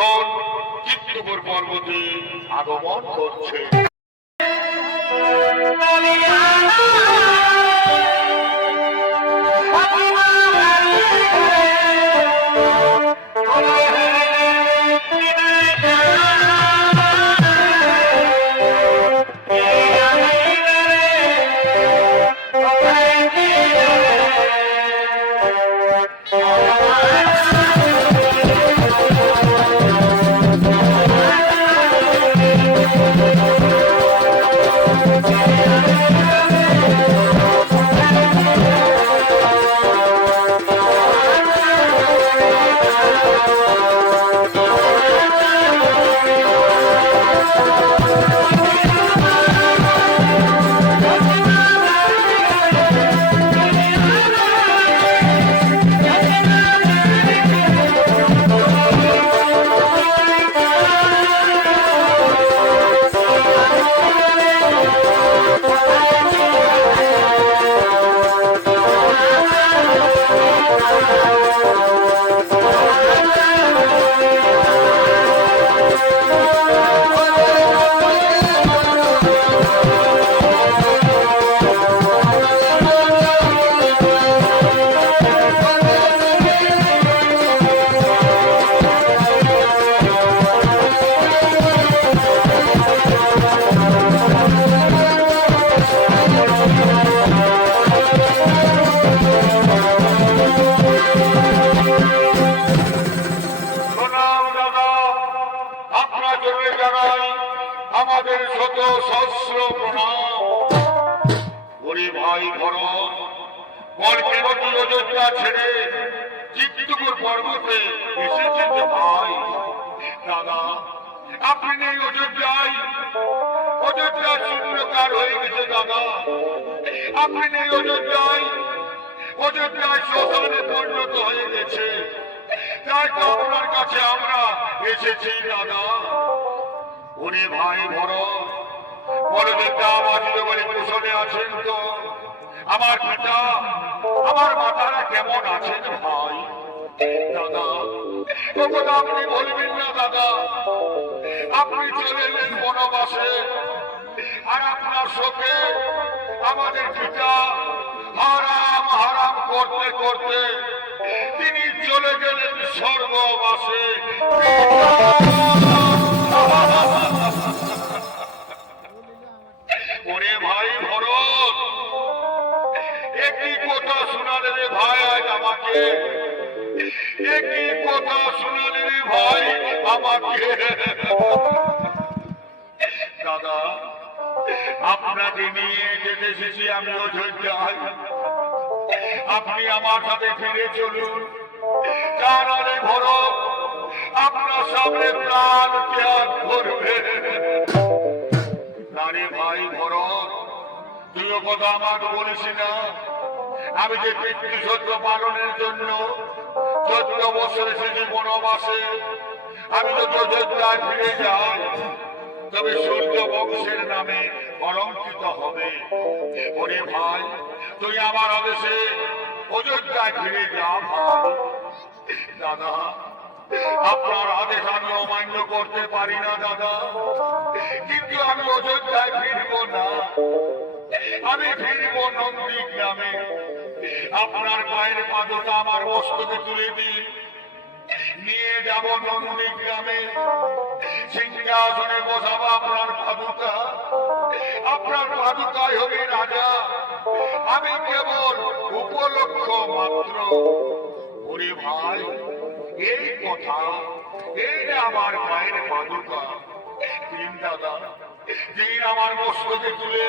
এখন চিত্তপুর পর্বতে আগমন করছে। আমাদের শত সহস্র প্রণাম। ওরে ভাই ভরত, কল্পবতী অযোধ্যা ছেড়ে চিত্তপুর পর্বতে এসেছে যে ভাই। দাদা, আপনি নেই অযোধ্যায়, অযোধ্যা শূন্যকার হয়ে গেছে। দাদা, আপনি নেই অযোধ্যায়, অযোধ্যায় শ্মশানে পরিণত হয়ে গেছে। তাই তো আপনার কাছে আমরা এসেছি। দাদা, উনি ভাই ভরত, বড়দিকটা বাঁচিত বলে কুশলে আছেন তো? আমার পিতা, আমার মাতারা কেমন আছেন ভাই? দাদা, তখন আপনি বলবেন না দাদা, আপনি চলে এলেন বনবাসে, আর আপনার শোকে আমাদের পিতা হারাম হারাম করতে করতে তিনি চলে গেলেন স্বর্গবাসে। ওরে ভাই ভরত, একই কথা শোনালে রে ভাই আজ আমাকে, একই কথা শোনালে রে ভাই আমাকে। দাদা, আপনাকে নিয়ে যেতে এসেছি আমি অযোধ্যায়, আপনি আমার সাথে ফিরে চলুন। তা নাহলে ভরত আপনার সামনে প্রাণ ত্যাগ করবে। নারে ভাই ভরত, তুইও কথা আমাকে বলিস না। আমি যে পিতৃসত্য পালনের জন্য 14 বছর এসেছি বনবাসে, আমি যদি অযোধ্যায় ফিরে যাই তবে সূর্য বংশের নামে কলঙ্কিত হবে। ওরে ভাই, তুই আমার আদেশে অযোধ্যায় ফিরে যা ভাই। দাদা, আপনার আদেশ আমি অমান্য করতে পারি না দাদা, কিন্তু আমি অযোধ্যায় ফিরব না, আমি ফিরব নন্দীগ্রামে। আপনার পায়ের পাদুকা আমার মস্তকে তুলে দিন, নিয়ে যাব নন্দীগ্রামে। সিংহাসনে বসাবো আপনার পাদুকা, আপনার পাদুকায় হবে রাজা, আমি কেবল উপলক্ষ মাত্র। ওরে ভাই, এই কথা, এই আমার পায়ের পাদুকা দিন দাদা, দিন আমার মস্তকে তুলে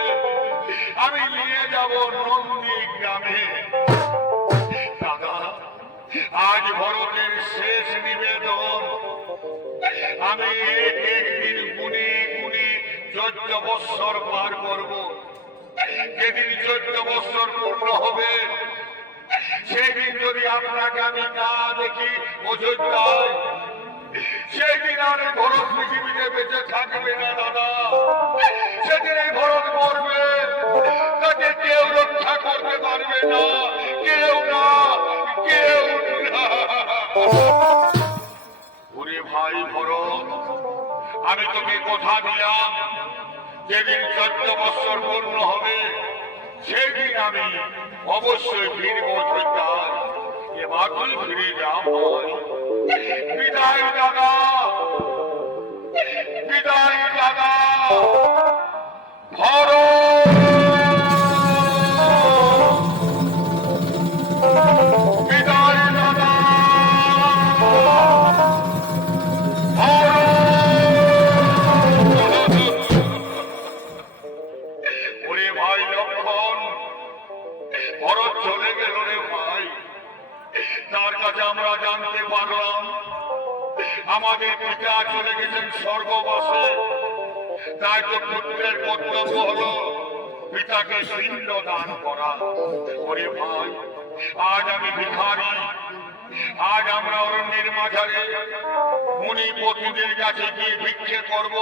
আমি নিয়ে যাব নন্দীগ্রামে। দাদা, আজ ভরতের শেষ নিবেদন, আমি একদিন গুনে গুনে 14 বৎসর পার করব। যেদিন 14 বৎসর পূর্ণ হবে, সেদিন যদি আপনাকে আমি না দেখি অযোধ্যায়, সেদিন আর ভরত পৃথিবীতে বেঁচে থাকবে না দাদা। সেদিন এই ভরত মরবে, তাকে কেউ রক্ষা করতে পারবে না, কেউ না, কেউ না। ওরে ভাই ভরত, আমি তোকে কথা দিলাম যেদিন 14 বৎসর পূর্ণ হবে সেদিন আমি অবশ্যই ফিরব অযোধ্যায়। এবার তুই ফিরে যা ভাই। বিদায় দাদা, বিদায় দাদা। ভরত, বিদায় দাদা। ওরে ভাই লক্ষণ, ভরত চলে গেল রে ভাই। তার কাছে আমরা জানতে পারলাম আমাদের পিতা চলে গেছেন স্বর্গবাসে। তাই তো পুত্রের কর্তব্য হলো পিতাকে পিণ্ড দান করা। ওরে ভাই, আজ আমি ভিখারি, আজ আমরা অরণ্যের মাঝারে মুনি পতিদের কাছে গিয়ে ভিক্ষে করব,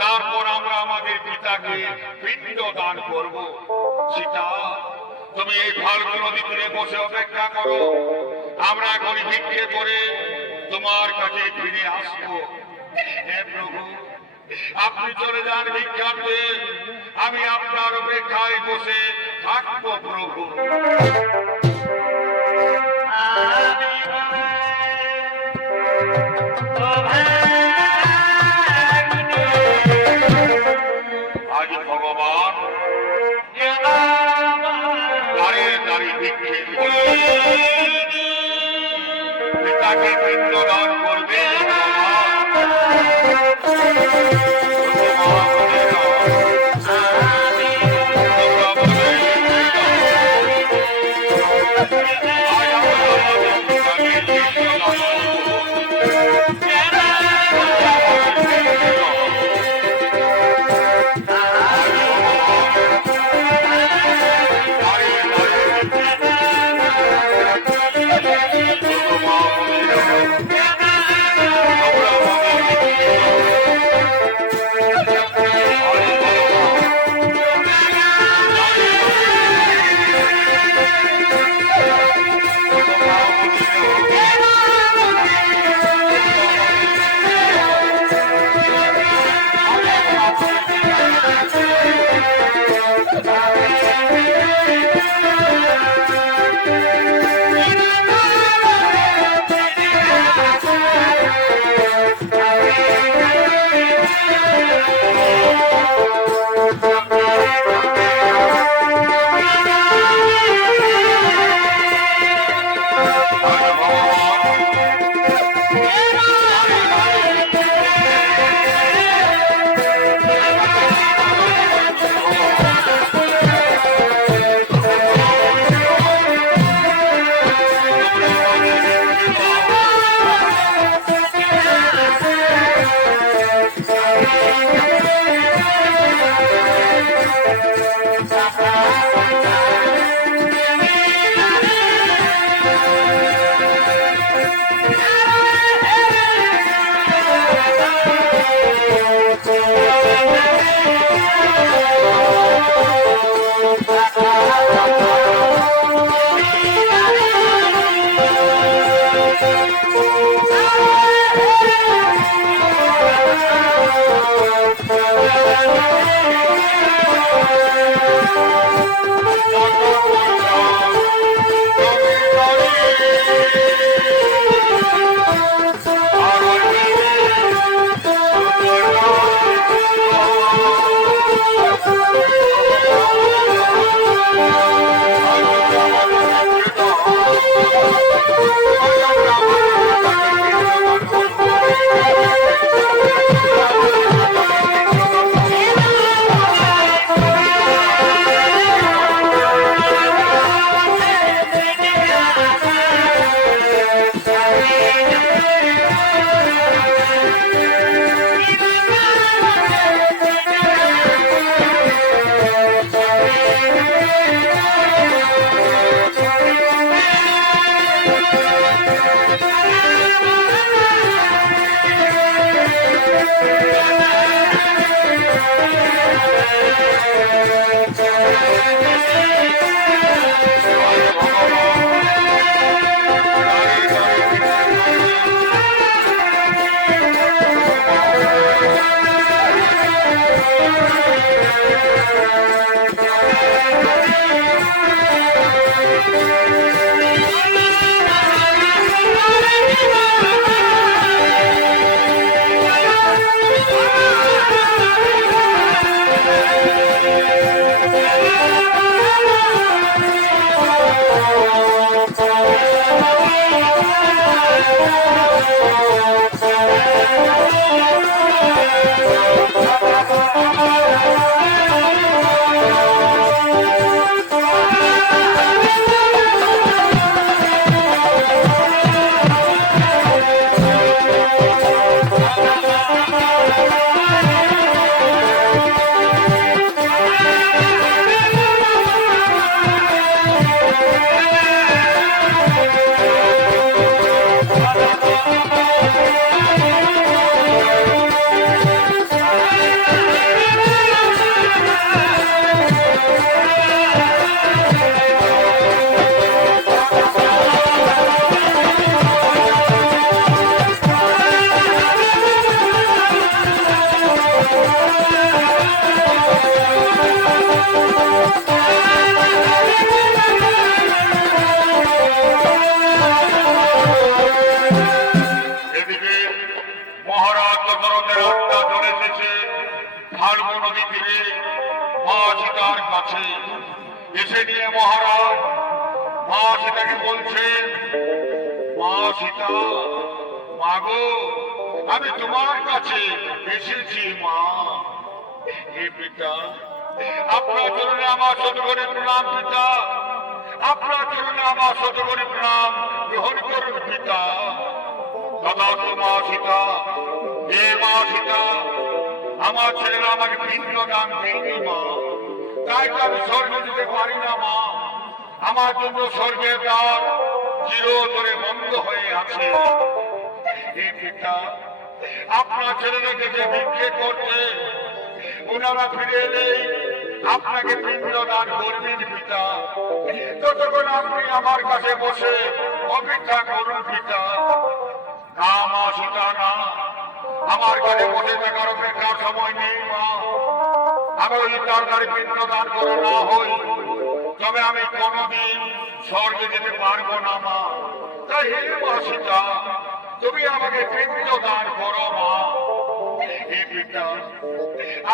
তারপর আমরা আমাদের পিতাকে পিণ্ড দান করব। সীতা, তুমি এই ফাল্গু নদী তীরে বসে অপেক্ষা করো, আমরা এখন ভিক্ষে করে তোমার কাছে ফিরে আসবো। হে প্রভু, আপনি চলে যান ভিক্ষার্থে, আমি আপনার অপেক্ষায় বসে থাকবো প্রভু। আজ ভগবান দাঁড়িয়ে দাঁড়িয়ে ভিক্ষে পিতাকে পিণ্ড দান করবে। এসে নিয়ে মহারাজ মা সীতাকে বলছেন, মা সীতা, মাগো আমি তোমার কাছে এসেছি মা। হে পিতা, আপনার চরণে আমার শতকরি প্রণাম পিতা, আপনার চরণে আমার শতকরি প্রণাম গ্রহণ করুন পিতা। তথাস্তু মা সীতা। হে মা সীতা, আমার ছেলেরা আমাকে ভিন্ন দান দেয়নি মা, তাই তো আমি স্বর্গে যেতে পারি না মা। আমার জন্য স্বর্গের দ্বার চিরতরে বন্ধ হয়ে আছে। হে পিতা, আপনার ছেলেদেরকে যে ভিক্ষে করছে ওনারা ফিরে এলেই আপনাকে পিণ্ড দান করবেন পিতা। ততক্ষণ আপনি আমার কাছে বসে অপেক্ষা করুন পিতা। না মা সীতা, না, আমার কাছে বসে থাকার অপেক্ষার সময় নেই মা। আমি ওই তরকারি পিণ্ড দান করে না হই তবে আমি কোনদিন স্বর্গে যেতে পারবো না মা। তাই হে মা সীতা, তুমি আমাকে পিণ্ড দান করো মা। হে পিতা,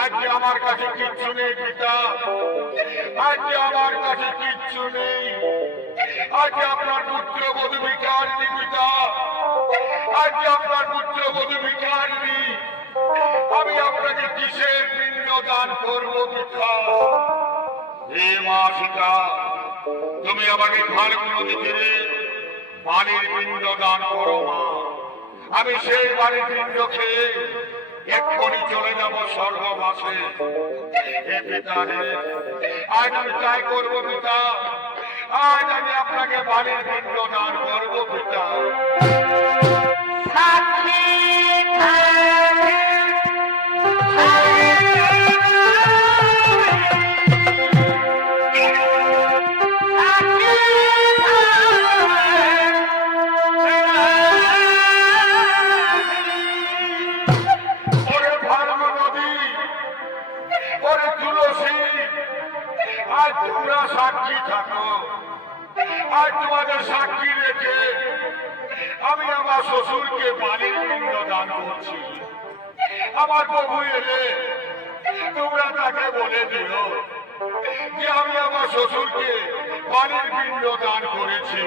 আজ যে আমার কাছে কিচ্ছু নেই পিতা, আজ যে আমার কাছে কিচ্ছু নেই। আজ যে আপনার পুত্র বধূ ভিখারিণী পিতা, আজ যে আপনার পুত্র বধূ ভিখারিণী, আমি আপনাকে কিসের পিণ্ড দান করবো পিতা? হে মা সীতা, তুমি আমাকে ফাল্গুন নদী তীরে বালির পিণ্ড দান করো মা। আমি সেই বালির পিণ্ড খেয়ে এক্ষুনি চলে যাব স্বর্গবাসে। হে পিতা, হে আজ আমি তাই করবো পিতা, আজ আমি আপনাকে বালির পিণ্ড দান করবো পিতা। আজ তোমরা সাক্ষী থাকো, আজ তোমাদের সাক্ষী রেখে আমি আমার শ্বশুরকে বালির পিণ্ড দান করছি। আমার প্রভু এলে তোমরা তাকে বলে দিও যে আমি আমার শ্বশুরকে বালির পিণ্ড দান করেছি।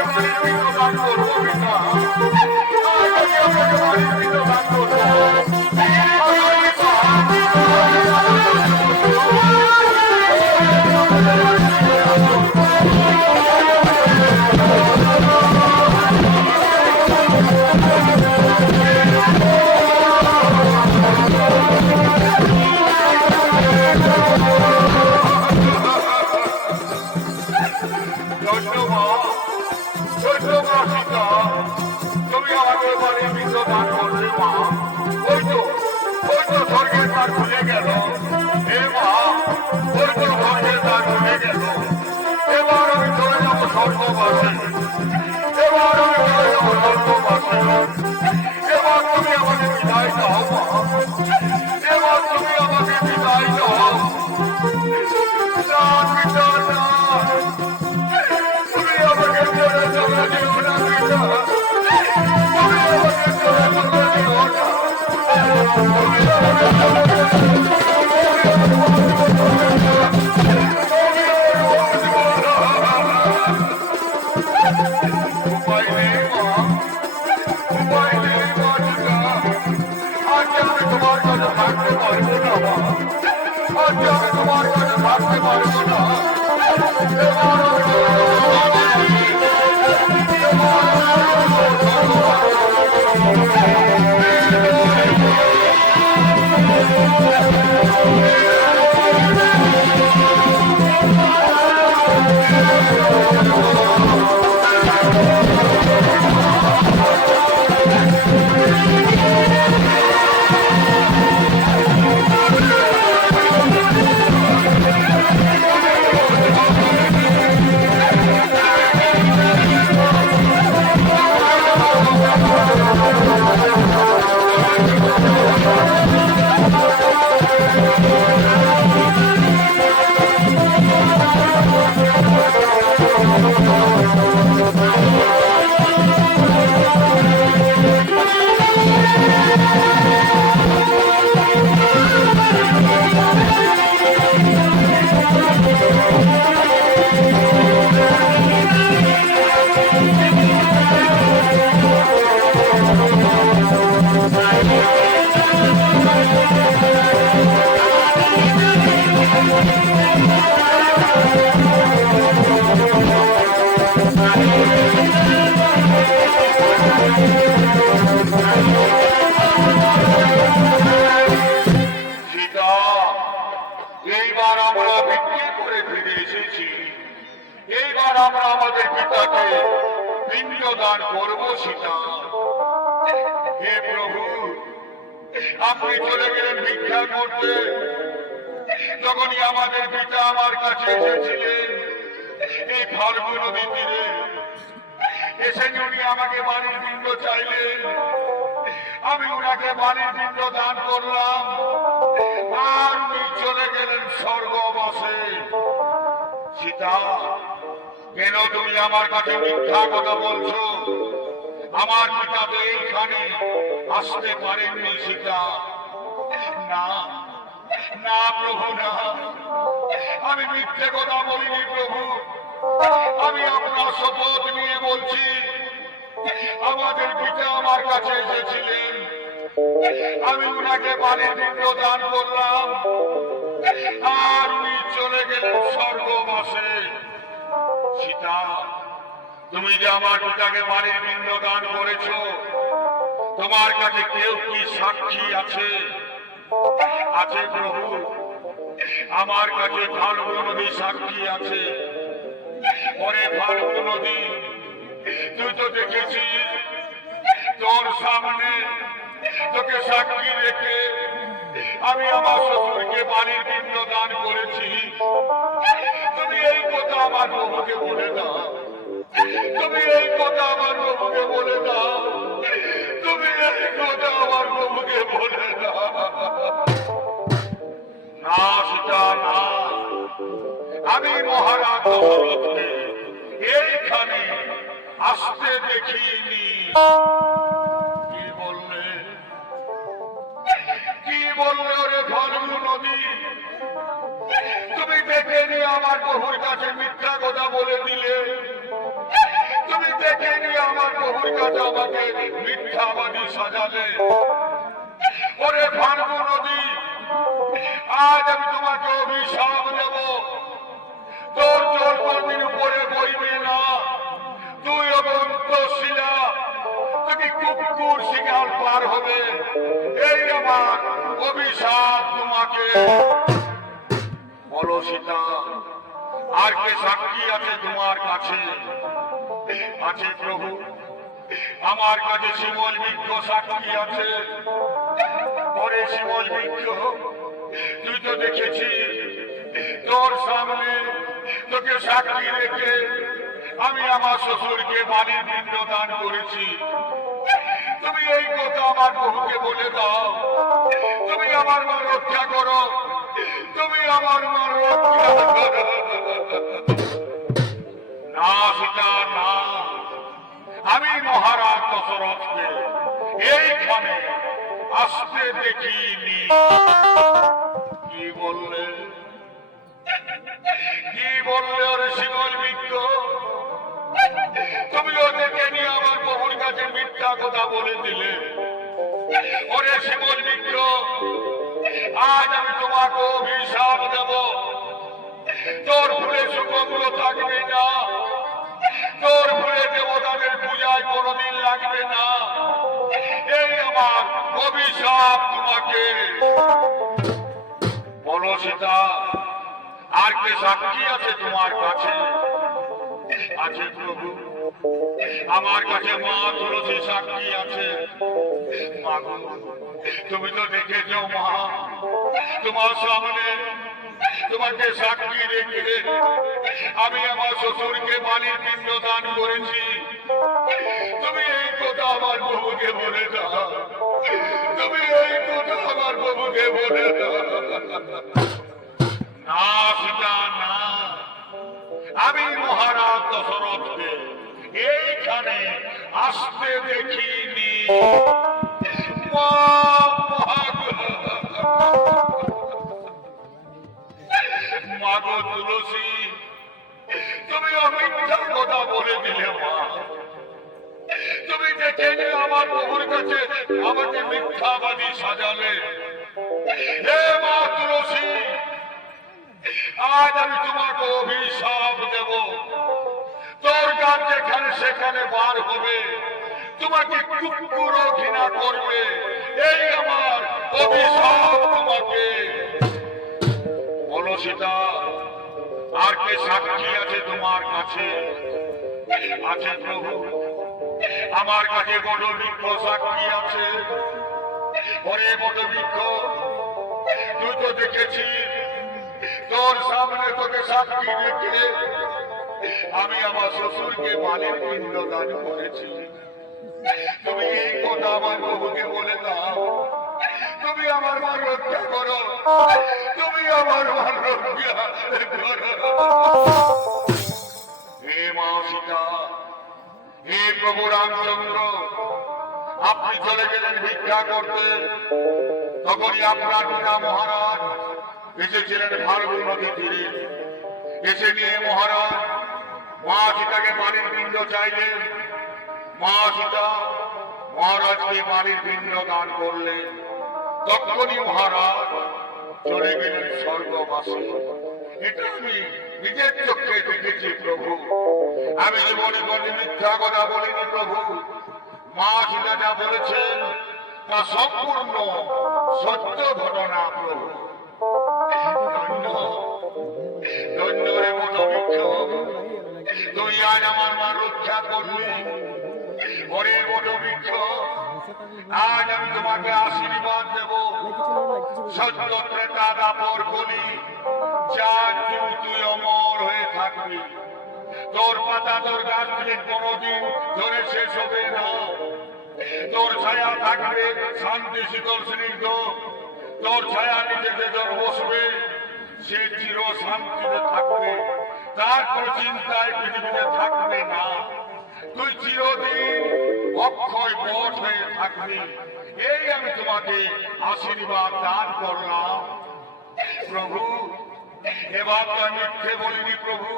আপনাকে বাড়ির পিণ্ড দান করবো পিতা, আজ আমি আপনাকে বাড়ির পিণ্ড দান করবো। তুমি আমাকে বাড়ির পিণ্ড দান করলে মা, ওই তো স্বর্গের দ্বার খুলে গেল। এ মা, ওই তো স্বর্গের দ্বার খুলে গেল। এবার আমি চলে যাবো স্বর্গবাসে, এবার আমি চলে যাবো স্বর্গবাসে। এবার তুমি আমাকে বিদায় দাও মা, এবার তুমি আমাকে বিদায় দাও। না পিতা না, তুমি আমাকে চলে চলে দিও না পিতা, তুমি আমাকে চলে চলে দিও না। উপায় নেই মা, উপায় নেই মা পিতা, আজ আমি তোমার কাছে থাকতে পারবো না মা, আজ আমি তোমার কাছে থাকতে পারবো না। এইবার আমরা বিক্রি করে ফিরে এসেছি, এইবার আমরা আমাদের পিতাকে পিণ্ড দান করবো সীতা। হে প্রভু, আপনি চলে গেলেন ভিক্ষা করতে, যখনই আমাদের পিতা আমার কাছে এসেছিলেন এই ফাল্গু নদী তীরে, এসে উনি আমাকে বাড়ির পিণ্ড চাইলেন, আমি ওনাকে বাড়ির পিণ্ড দান করলাম, আর উনি চলে গেলেন স্বর্গবাসে। সীতা, কেন তুমি আমার কাছে মিথ্যা কথা বলছো? আমার পিতা তো এইখানে আসতে পারেননি সীতা। না না প্রভু না, আমি মিথ্যে কথা বলিনি প্রভু, আমি আপনার শপথ নিয়ে বলছি, আমাদের পিতা আমার কাছে এসেছিলেন, আমি উনাকে বাড়ির পিণ্ড দান করলাম, আর উনি চলে গেলেন স্বর্গবাসে। সীতা, তুমি যে আমার পিতাকে বাড়ির পিণ্ড দান করেছো, তোমার কাছে কেউ কি সাক্ষী আছে? আছে প্রভু, আমার কাছে ফাল্গু নদী সাক্ষী আছে। ওরে ফাল্গু নদী, তুই তো দেখেছিস তোর সামনে তোকে সাক্ষী রেখে আমি আমার শ্বশুরকে বাড়ির পিণ্ড দান করেছি। তুমি এই কথা আমার প্রভুকে বলে দাও, তুমি এই কথা আমার প্রভুকে বলে দাও, তুমি এই কথা আমার প্রভুকে বলে দাও। না সীতা না, আমি মহারাজ দশরথকে এইখানে আসতে দেখিনি। কি বললে, কি বললে ওরে ফাল্গু নদী? তুমি দেখে নিয়ে আমার বহুর কাছে মিথ্যা কথা বলে দিলে, তুমি তুমি দেখে নিয়ে আমার প্রভুর কাছে আমাকে মিথ্যাবাদী সাজালে। ওরে ফাল্গু নদী, আজ আমি তোমাকে অভিশাপ দেব। তোর জল কোনদিন উপরে বইবে না। তুই অনন্ত শিলা, তুমি কুকুর শিকার পার হবে। এই আমার অভিশাপ তোমাকে। বলো সীতা, আর কে সাক্ষী আছে তোমার কাছে? আছে প্রভু, আমার কাছে শিমল বৃক্ষ সাক্ষী আছে। পরে শিমল বৃক্ষ, তুই তো দেখেছি তোর সামনে তোকে সাক্ষী রেখে আমি আমার শ্বশুরকে বালির পিণ্ড দান করেছি। তুমি এই কথা আমার বহুকে বলে দাও। তুমি আমার মা রক্ষা করো, তুমি আমার মা রক্ষা করো। না সীতা না, আমি মহারাজ দশরথকে এইখানে আসতে দেখিনি। কি বললে, কি বললে? ওরে শিমল বৃক্ষ, তুমি ওদেরকে নিয়ে আমার প্রভুর কাছে মিথ্যা কথা বলে দিলে। ওরে শিমল বৃক্ষ, আজ আমি তোমাকে অভিশাপ দেব। তোর ফুলে সুগন্ধ থাকবে না, তোর ফুলে দেবতাদের পূজায় কোনদিন লাগবে না। এই আমার অভিশাপ তোমাকে। বলো সীতা, আর কে সাক্ষী আছে তোমার কাছে? আছে প্রভু, আমার কাছে মা তুলসী সাক্ষী আছে। মা গো, তুমি তো দেখেছ মা, তোমার সামনে তোমাকে সাক্ষী রেখে আমি আমার শ্বশুরকে বালির পিণ্ড দান করেছি। তুমি এই কথা আমার প্রভুকে বলে দাও, তুমি এই কথা আমার প্রভুকে বলে দাও। না সীতা না, আমি মহারাজ দশরথকে এইখানে আসতে দেখিনি। মাগো তুলসী, তুমি অমিথ্যা কথা বলে দিলে মা। তুমি দেখে নিয়ে আমার প্রভুর কাছে আমাকে মিথ্যাবাদী সাজালে। হে মা তুলসী, আজ আমি তোমাকে অভিশাপ দেব। তোর গান যেখানে সেখানে বার হবে, তোমাকে কুকুর ঘৃণা করবে। এই আমার অভিশাপ তোমাকে। বলো সীতা, আর কে সাক্ষী আছে তোমার কাছে? আছে প্রভু, আমার কাছে বড় বৃক্ষ সাক্ষী আছে। ওরে বড় বৃক্ষ, তুই তো দেখেছিস তোর সামনে তোকে সাক্ষী রেখে আমি আমার শ্বশুরকে বালির পিণ্ড দান করেছি। তুমি এই কথা আমার প্রভুকে বলে দাও, তুমি আমার মা রক্ষা করো, তুমি আমার মা রক্ষা করো। হে মা সীতা, হে প্রভু রামচন্দ্র, আপনি চলে গেলেন ভিক্ষা করতে। তখনই আপনার পিতা মহারাজ এসেছিলেন ফাল্গু নদী তীরে। এসে নিয়ে মহারাজ মা সীতাকে বালির পিণ্ড চাইলেন। মা সীতা মহারাজকে বালির পিণ্ড দান করলেন। তখনই মহারাজ চলে গেলেন স্বর্গবাসী। এটা আমি নিজের চোখে দেখেছি প্রভু। আমি জীবনে কোনো মিথ্যা কথা বলিনি প্রভু। মা সীতা যা বলেছেন তা সম্পূর্ণ সত্য ঘটনা প্রভু। ধন্য রে বটবৃক্ষ, তুই আজ আমার মা রক্ষা করলি। ওরে বটবৃক্ষ, আজ আমি তোমাকে আশীর্বাদ দেব। সত্য ত্রেতা দাপর কলি, যার তুই অমর হয়ে থাকবি। তোর পাতা তোর গাছ থেকে কোনদিন ধরে শেষ হবে না। তোর ছায়া থাকবে শান্তি শীতল স্নিগ্ধ। তোর ছায়া নিচেতে জন বসবে, সে চির শান্তিতে থাকবে। তার কোন চিন্তায় পৃথিবীতে থাকবে না। তুই চিরদিন অক্ষয় বট হয়ে থাকবি। এই আমি তোমাকে আশীর্বাদ দান করলাম প্রভু। এবার তো আমি মিথ্যে বলিনি প্রভু।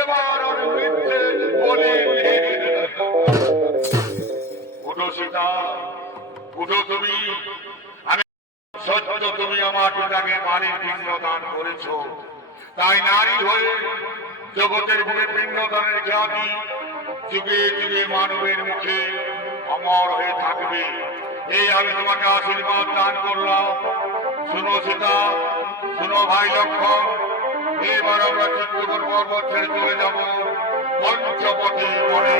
এবার আর মিথ্যে বলিনি। উঠো সীতা, উঠো তুমি। আমি সত্য তুমি আমার পিতাকে মানির পিণ্ড দান করেছো, তাই নারী হয়ে জগতের বুকে পিণ্ড দানের খ্যাতি যুগে যুগে মানবের মুখে অমর হয়ে থাকবে। এই আমি তোমাকে আশীর্বাদ দান করলাম। শুনো সীতা, শুনো ভাই লক্ষণ, এবার আমরা চিত্রকূট পর্বত ছেড়ে চলে যাব পঞ্চবটী বনে।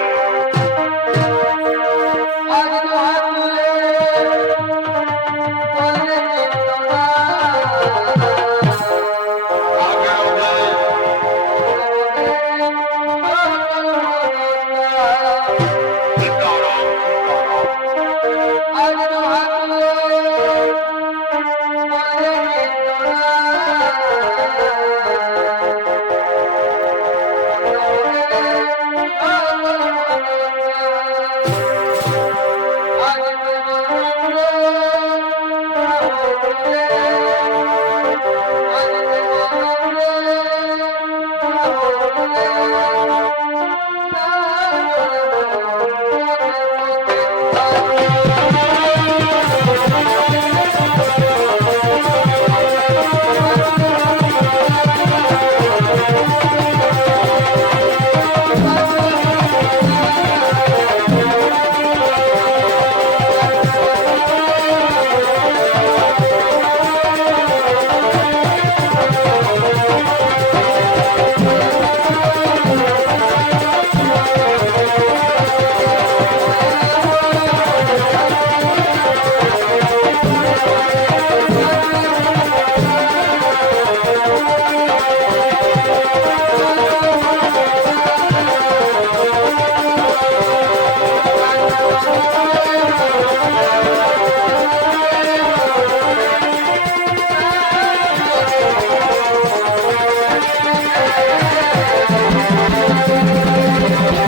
আজ